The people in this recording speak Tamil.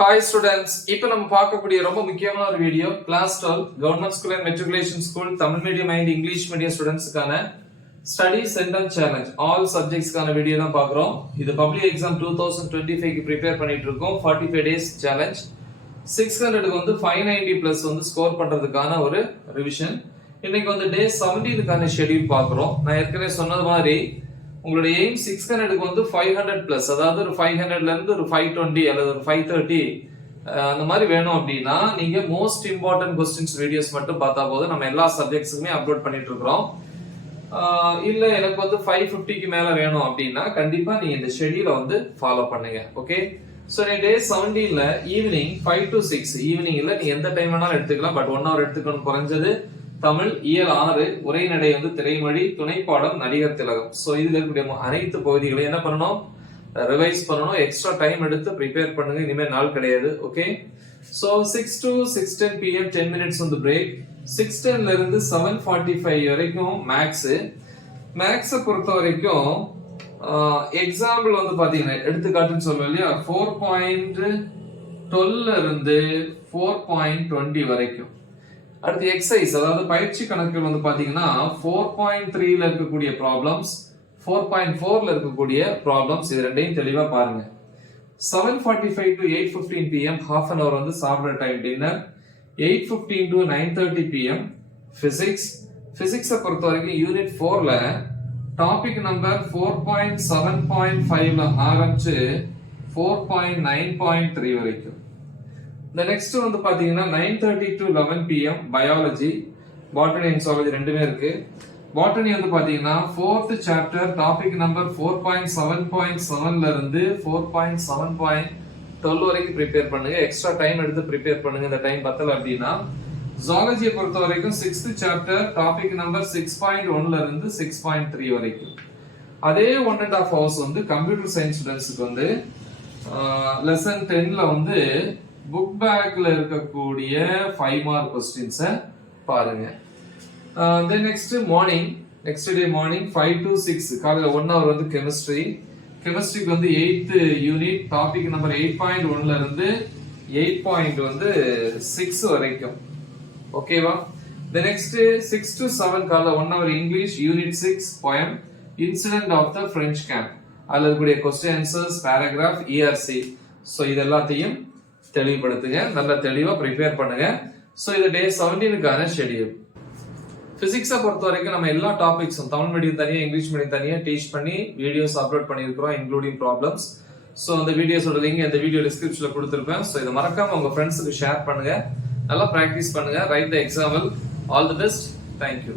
Hi students, இப்போ நம்ம பார்க்கக்கூடிய ரொம்ப முக்கியமான ஒரு video class 12 government school and matriculation school Tamil medium and English medium ஸ்டூடெண்ட்ஸ்க்கான ஸ்டடி சென்டென்ஸ் சேலஞ்ச் ஆல் சப்ஜெக்ட்ஸ்க்கான வீடியோ தான் பார்க்குறோம். இது பப்ளிக் எக்ஸாம் 2025 க்கு ப்ரிப்பேர் பண்ணிட்டு இருக்கோம். 45 டேஸ் சேலஞ்ச் 600க்கு வந்து 590 பிளஸ் வந்து ஸ்கோர் பண்றதுக்கான ஒரு ரிவிஷன். இன்னைக்கு வந்து டே 17க்கான ஷெட்யூல் பார்க்குறோம். நான் ஏற்கனவே சொன்னது மாதிரி உங்களுடைய எய்ம் 600க்கு வந்து 500 பிளஸ், அதாவது ஒரு 500ல இருந்து ஒரு 520 அல்லது ஒரு 530 அந்த மாதிரி வேணும் அப்படின்னா நீங்க மோஸ்ட் இம்பார்ட்டன்ட் கொஸ்டின்ஸ் வீடியோஸ் மட்டும் பார்த்தா போதும். நம்ம எல்லா சப்ஜெக்ட்ஸுக்குமே அப்லோட் பண்ணிட்டு இருக்கிறோம். இல்ல எனக்கு வந்து 550க்கு மேல வேணும் அப்படின்னா கண்டிப்பா நீங்க இந்த ஷெட்யூலை வந்து ஃபாலோ பண்ணுங்க. ஓகே, சோ நீ டே 17ல ஈவினிங் 5 to 6 ஈவினிங்ல நீ எந்த டைம் வேணாலும் எடுத்துக்கலாம். பட் 1 hour எடுத்துக்கணும் குறைஞ்சது. தமிழ் இயல் 6 உரைநடை வந்து திரைமொழி, துணைப்பாடம் நடிகர் திலகம். சோ இதுல இருக்கக்கூடிய அனைத்து பகுதிகளையும் என்ன பண்ணணும், ரிவைஸ் பண்ணணும். எக்ஸ்ட்ரா டைம் எடுத்து ப்ரிப்பேர் பண்ணுங்க. இனிமே நாள் கிடையாது. Okay, so 6 to 6:10 pm 10 minutes வந்து பிரேக். 6:10ல இருந்து 7:45 வரைக்கும் மேக்ஸ் பொறுத்த வரைக்கும் எக்ஸாம்பிள் வந்து பாத்தீங்கன்னா எடுத்துக்காட்டுன்னு சொல்லுவோம் இல்லையா, 4.12 இருந்து 4.20 வரைக்கும். அடுத்து எக்ஸசைஸ், அதாவது பயிற்சி கணக்குகள் வந்து பாத்தீங்கன்னா 4.3ல இருக்கக்கூடிய ப்ராப்ளம்ஸ், 4.4ல இருக்கக்கூடிய ப்ராப்ளம்ஸ், இது ரெண்டையும் தெளிவா பாருங்க. 7:45 to 8:15 pm half an hour வந்து சாப்பிடுற டைம் டின்னர். 8:15 to 9:30 pm பிசிக்ஸை பொறுத்த வரைக்கும் யூனிட் 4ல டாபிக் நம்பர் 4.7.5ல ஆரம்பிச்சு 4.9.3 வரைக்கும். The next வந்து பாத்தீங்கன்னா 9:30 to 11 pm biology, botany and zoology ரெண்டுமே இருக்கு. பாட்டனி வந்து பாத்தீங்கன்னா 4th சாப்டர் டாபிக் நம்பர் 4.7.7ல இருந்து 4.7.12 வரைக்கும் ப்ரிப்பேர் பண்ணுங்க. எக்ஸ்ட்ரா டைம் எடுத்து ப்ரிப்பேர் பண்ணுங்க இந்த டைம் பத்தல அப்படின்னா. ஜூவாலஜியை பொறுத்த வரைக்கும் 6th சாப்டர் டாபிக் நம்பர் 6.1ல இருந்து 6.3 வரைக்கும். அதே 1.5 hours வந்து கம்ப்யூட்டர் சயின்ஸ் ஸ்டூடெண்ட்ஸ்க்கு வந்து லெசன் 10ல வந்து புக் பேக்ல இருக்கக்கூடிய 5 மார்க் கொஸ்டின்ஸை பாருங்க. Then next day morning 5 to 6 காலையில 1 hour வந்து கெமிஸ்ட்ரிக்கு வந்து 8th யூனிட் டாபிக் நம்பர் 8.1ல இருந்து 8.6 வரைக்கும். ஓகேவா? தென் நெக்ஸ்ட் 6 to 7 காலையில 1 hour English unit 6 poem incident of the French camp. அதுல இருக்கக்கூடிய question answers, paragraph, ERC. So இது எல்லாத்தையும் தெளிவுபடுத்துங்க, நல்லா தெளிவா ப்ரிப்பேர் பண்ணுங்க. சோ இது டே 17க்கான ஷெட்யூல். பிசிக்ஸை பொறுத்த வரைக்கும் நம்ம எல்லா டாபிக்ஸும் தமிழ் மீடியம் தனியா, இங்கிலீஷ் மீடியம் தனியா டீச் பண்ணி வீடியோஸ் அப்லோட் பண்ணியிருக்கிறோம், இன்க்ளூடிங் ப்ராப்ளம்ஸ். சோ அந்த வீடியோஸோட லிங்க் இந்த வீடியோ டிஸ்கிரிப்ஷன்ல கொடுத்திருப்பேன். சோ இதை மறக்காம உங்க ஃப்ரெண்ட்ஸுக்கு ஷேர் பண்ணுங்க, நல்லா பிராக்டிஸ் பண்ணுங்க. Right the example. All the best. Thank you.